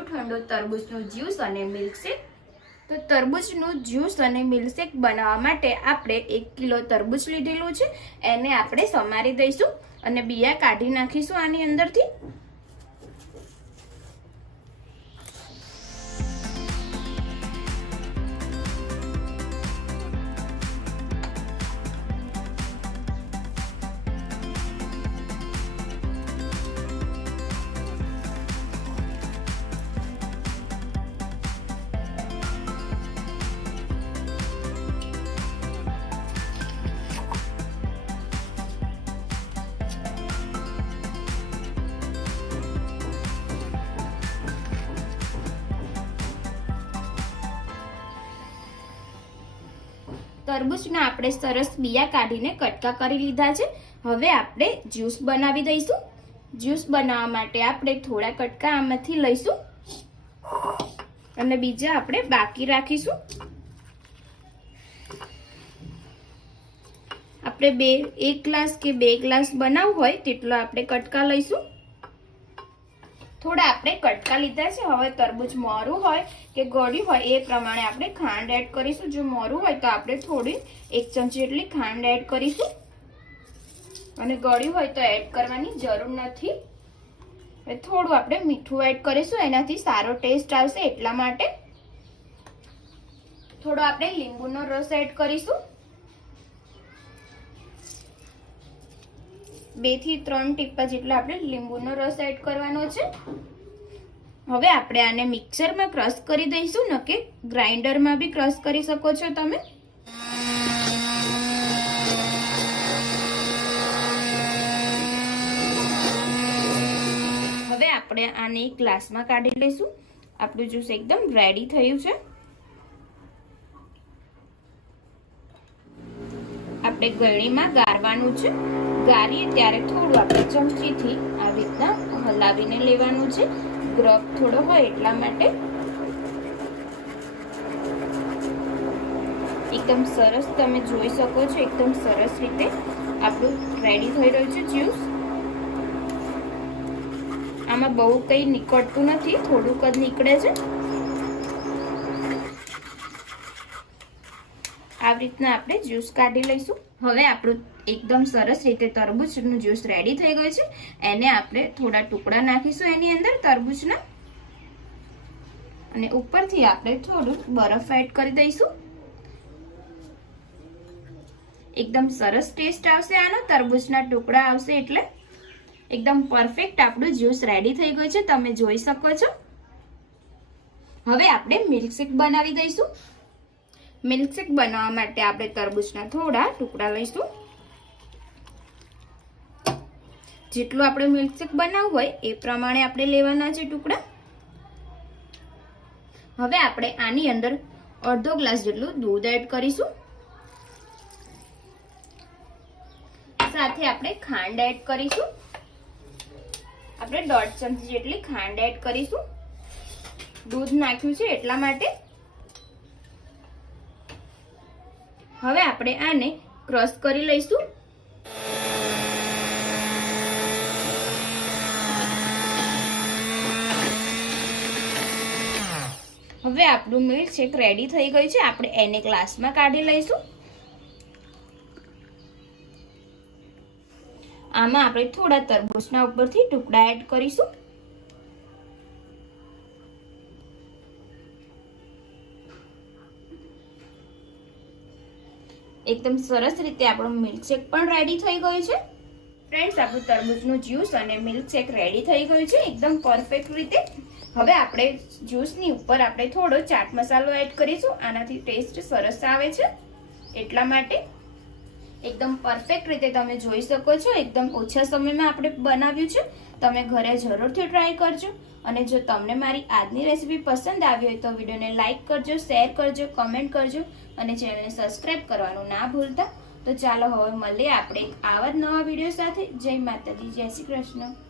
ઠંડુ ઠંડુ તરબૂચનું જ્યુસ અને મિલ્કશેક। તો તરબૂચનું જ્યુસ અને મિલ્કશેક બનાવવા માટે આપણે 1 કિલો તરબૂચ લીધેલું છે, એને આપણે સમારી દઈશું અને બિયા કાઢી નાખીશું આની અંદરથી। તરબૂચના આપણે સરસ બિયા કાઢીને કટકા કરી લીધા છે। હવે આપણે જ્યુસ બનાવી દઈશું। જ્યુસ બનાવવા માટે આપણે થોડા કટકા આમાંથી લઈશું અને બીજા આપણે બાકી રાખીશું। આપણે 1 ગ્લાસ કે 2 ગ્લાસ બનાવવું હોય તેટલો આપણે કટકા લઈશું। થોડા આપણે કટકા લીધા છે। હવે તરબૂચ મોરું હોય કે ગળ્યું હોય એ પ્રમાણે આપણે ખાંડ એડ કરીશું। જો મોરું હોય તો આપણે થોડી 1 ચમચી જેટલી ખાંડ એડ કરીશું અને ગળ્યું હોય તો એડ કરવાની જરૂર નથી। થોડું આપણે મીઠું એડ કરીશું, એનાથી સારો ટેસ્ટ આવશે એટલા માટે। થોડો આપણે લીંબુનો રસ એડ કરીશું, 2 થી 3 ટીપા જેટલો આપણે લીંબુનો રસ એડ કરવાનો છે। હવે આપણે આને મિક્સરમાં ક્રશ કરી દઈશું, ન કે ગ્રાઇન્ડરમાં બી ક્રશ કરી શકો છો તમે। હવે આપણે આને એક ગ્લાસમાં કાઢી લઈશું। આપણું જ્યુસ એકદમ રેડી થયું છે। આપણે ગળણીમાં ગાળવાનું છે। ગાળીએ ત્યારે થોડું આપણે ચમચીથી આવી રીતના હલાવીને લેવાનું છે, ગ્રફ થોડો હોય એટલા માટે। એકદમ સરસ તમે જોઈ શકો છો, એકદમ સરસ રીતે આપણું રેડી થઈ રહ્યું છે જ્યુસ। આમાં બહુ કંઈ નીકળતું નથી, થોડુંક જ નીકળે છે। આવી રીતના આપણે જ્યુસ કાઢી લઈશું। હવે આપણું એકદમ સરસ રીતે તરબૂચનું જ્યુસ રેડી થઈ ગયું છે। એને આપણે થોડા ટુકડા નાખીશું એની અંદર તરબૂચના અને ઉપરથી આપણે થોડું બરફ એડ કરી દઈશું। એકદમ સરસ ટેસ્ટ આવશે આનો, તરબૂચના ટુકડા આવશે એટલે એકદમ પરફેક્ટ આપણું જ્યુસ રેડી થઈ ગયું છે, તમે જોઈ શકો છો। હવે આપણે મિલ્કશેક બનાવી દઈશું। મિલ્કશેક બનાવવા માટે આપણે તરબૂચના થોડા ટુકડા લઈશું। જેટલું આપણે મિલ્કશેક બનાવવું હોય એ પ્રમાણે આપણે લેવાના છે ટુકડા। હવે આપણે આની અંદર અડધો ગ્લાસ જેટલું દૂધ એડ કરીશું, સાથે આપણે ખાંડ એડ કરીશું। આપણે 1.5 ચમચી જેટલી ખાંડ એડ કરીશું, દૂધ નાખ્યું છે એટલા માટે। હવે આપણે આને ક્રશ કરી લઈશું। હવે આપણું મિલ્કશેક રેડી થઈ ગયું છે, આપણે એને ગ્લાસમાં કાઢી લઈશું। આમાં આપણે થોડા તરબૂચના ઉપરથી ટુકડા એડ કરીશું। એકદમ સરસ રીતે આપણું મિલ્કશેક પણ રેડી થઈ ગયું છે। ફ્રેન્ડ્સ, આપણું તરબૂચનું જ્યુસ અને મિલ્કશેક રેડી થઈ ગયું છે એકદમ પરફેક્ટ રીતે। હવે આપણે જ્યુસની ઉપર આપણે થોડો ચાટ મસાલો એડ કરીશું, આનાથી ટેસ્ટ સરસ આવે છે એટલા માટે। એકદમ પરફેક્ટ રીતે તમે જોઈ શકો છો, એકદમ ઓછા સમયમાં આપણે બનાવ્યું છે। તમે ઘરે જરૂરથી ટ્રાય કરજો અને જો તમને મારી આજની રેસીપી પસંદ આવી હોય તો વિડીયોને લાઈક કરજો, શેર કરજો, કમેન્ટ કરજો અને ચેનલને સબસ્ક્રાઇબ કરવાનું ના ભૂલતા। તો ચાલો હવે મળીએ આપણે એક આવા જ નવા વિડીયો સાથે। જય માતાજી, જય શ્રી કૃષ્ણ।